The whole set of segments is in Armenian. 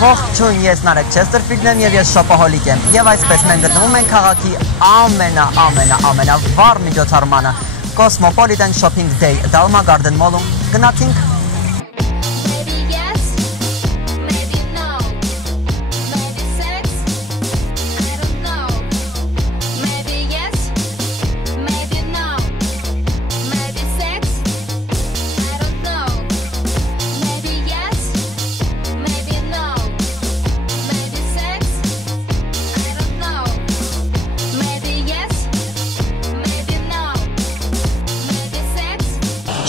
Ողջույն, ես Նարեկ Չեսթերֆիլդն եմ եւ ես շոպահոլիկ եմ։ Եվ այսպես մենք գտնվում ենք քաղաքի ամենավառ միջոցառմանը Cosmopolitan Shopping Day Dalma Garden Mall-ում։ Գնացինք։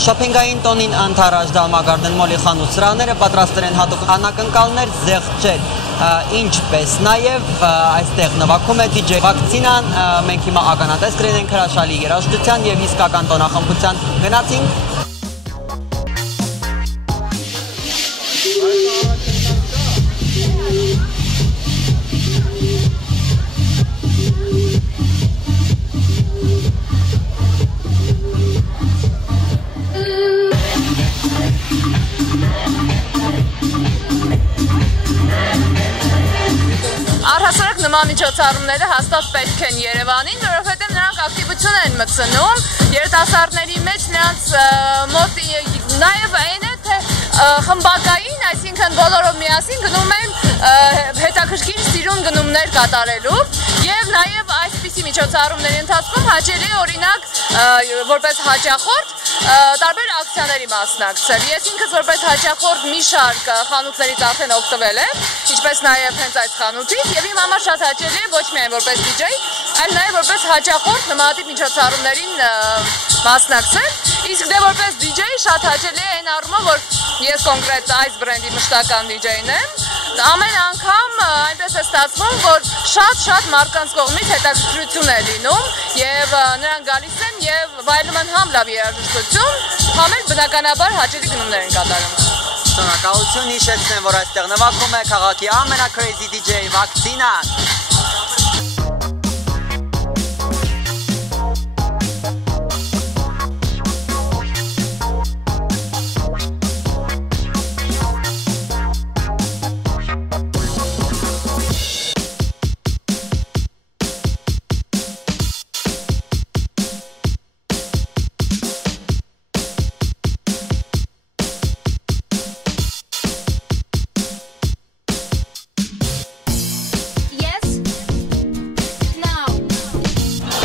Շոփինգային տոնին անթարաժ Dalma Garden Mall-ի խանութ-սրահները պատրաստել են հատուկ անակնկալներ, զեղչեր, ինչպես նաև այստեղ նվագում է DJ Վակցինան, մենք հիմա ականատես կլինենք հրաշալի երաժշտության եւ իսկական տոնախմբության։ Գնացինք։ Առհասարակ նման միջոցառումները հաստատ պետք են Երևանին, որովհետև նրանք ակտիվություն են մտցնում երիտասարդների մեջ, նրանց մոտ նաև այն է, թե խմբակային, այսինքն բոլորով միասին գնում են հետաքրքիր սիրուն գնումներ կատարելու եւ նաեւ այսպիսի միջոցառումների ընթացքում հաճելի է օրինակ որպես հաճախորդ տարբեր ակցիաների մասնակցել։ Ես ինքս որպես հաճախորդ մի շարք խանութներից արդեն օգտվել եմ, ինչպես նաեւ հենց այս խանութից, եւ իմ համար շատ հաճելի է ոչ միայն որպես DJ, այլ նաեւ որպես հաճախորդ նմանատիպ միջոցառումներին մասնակցել։ Իսկ դե որպես DJ շատ հաճելի է այն առումով, որ ես կոնկրետ այս բրենդի մշտական DJ-ն եմ, ամեն անգամ այնպես է ստացվում, որ շատ մարդկանց կողմից հետաքրքրություն է լինում եւ նրանք գալիս են եւ վայելում են համ լավ երաժշտություն, համ էլ բնականաբար հաճելի գնումներ են կատարում։ Շնորհակալություն, հիշեցնեմ, որ այստեղ նվագում է քաղաքի ամենաքրեյզի DJ Վակցինան։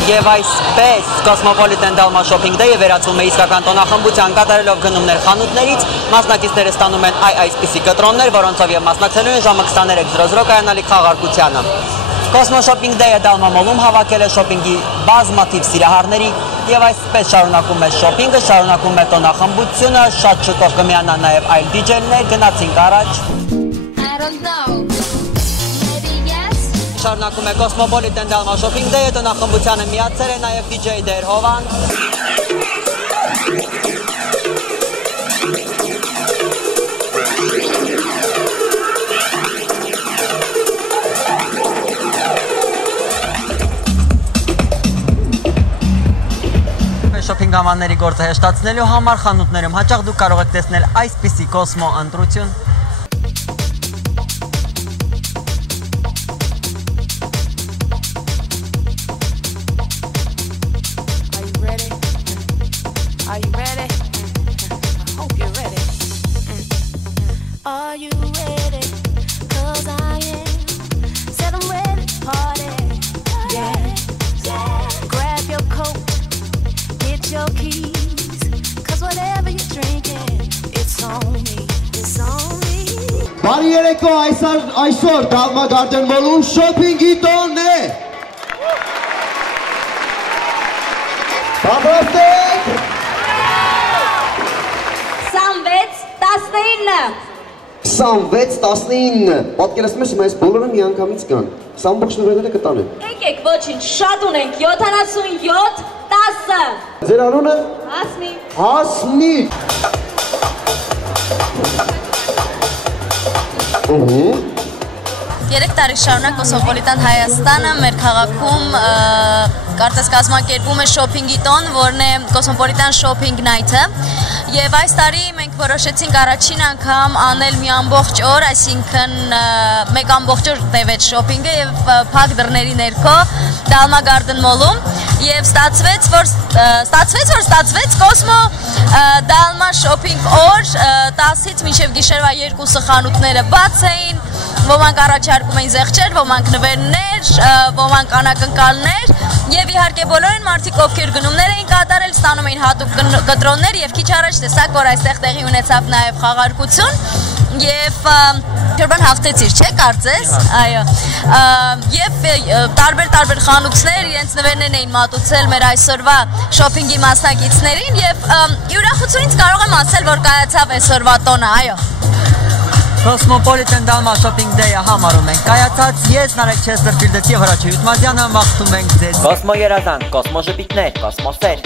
Եվ այսպես Cosmopolitan Dalma Shopping Day-ը վերածվում է իսկական տոնախմբության, կատարելով գնումներ խանութներից, մասնակիցները ստանում են այսպիսի կտրոններ, որոնցով եւ մասնակցելու են ժամը 23:00 կայանալիք խաղարկությանը։ Cosmo Shopping Day-ը Dalma Mall-ում հավաքել է շոփինգի բազմաթիվ սիրահարների եւ այսպես շարունակում է շոփինգը, շարունակում է տոնախմբությունը, շատ շուտով կմիանա նաեւ այլ DJ-ներ, գնացինք առաջ։ Շարունակում է Cosmopolitan Dalma Shopping Day-ը, տոնախմբությանը միացել է նաև DJ Դերհովան։ Շոփինգամանների գործը հեշտացնելու համար խանութներում հաճախ դուք կարող եք տեսնել այսպիսի Cosmo ընտրություն։ Are you ready? I hope you're ready. Are you ready? 'Cause I am. Said I'm ready to party. Yeah. Grab your coat, get your keys. 'Cause whatever you're drinking, it's on me. It's on me. Բարի երեկո, այսօր Dalma Garden Mall-ում շոփինգի տոնն է։ Պատրաստեք։ 26-19 պատկերացնում ես այս բոլորը միանգամից կան, 20 բոքս նվերները կտանեն։ Եկեք, ոչինչ, շատ ունենք, 77, 10։ Ձեր անունը։ Հասմիկ։ Հասմիկ։ Երեք տարի շարունակ Cosmopolitan Հայաստանը մեր քաղաքում կարծես կազմակերպում է շոփինգի տոն, որն է Cosmopolitan Shopping Night-ը։ Եվ այս տարի մենք որոշեցինք առաջին անգամ անել մի ամբողջ օր, այսինքն մեկ ամբողջ օր տևեց շոփինգը եւ փակ դռների ներքո Dalma Garden Mall-ում եւ ստացվեց որ Cosmo Dalma shopping օր 10-ից մինչև գիշերվա 2-ը խանութները բաց էին, ոմանք առաջարկում էին զեղչեր, ոմանք նվերներ, ոմանք անակնկալներ եւ իհարկե բոլորին մարդիկ ովքեր գնումներ էին կատարել ստանում էին հատուկ կտրոններ եւ քիչ առաջ տեսակ որ այստեղ տեղի ունեցավ նաեւ խաղարկություն եւ Ջերբան հաղթեցիր, չէ՞ կարծես, այո, եւ տարբեր խանութներ իրենց նվերներն էին մատուցել մեր այսօրվա շոփինգի մասնակիցներին եւ ուրախությունից կարող եմ ասել, որ կայացավ այսօրվա տոնը, այո։ Cosmopolitan Dalma Shopping Day-ը համարում ենք կայացած, ես Նարեկ Չեստրֆիլդից եւ Հրաչյա Յուտմազյանը մաղթում ենք ձեզ Cosmo երազանք, Cosmo ժպիտներ, Cosmo սեր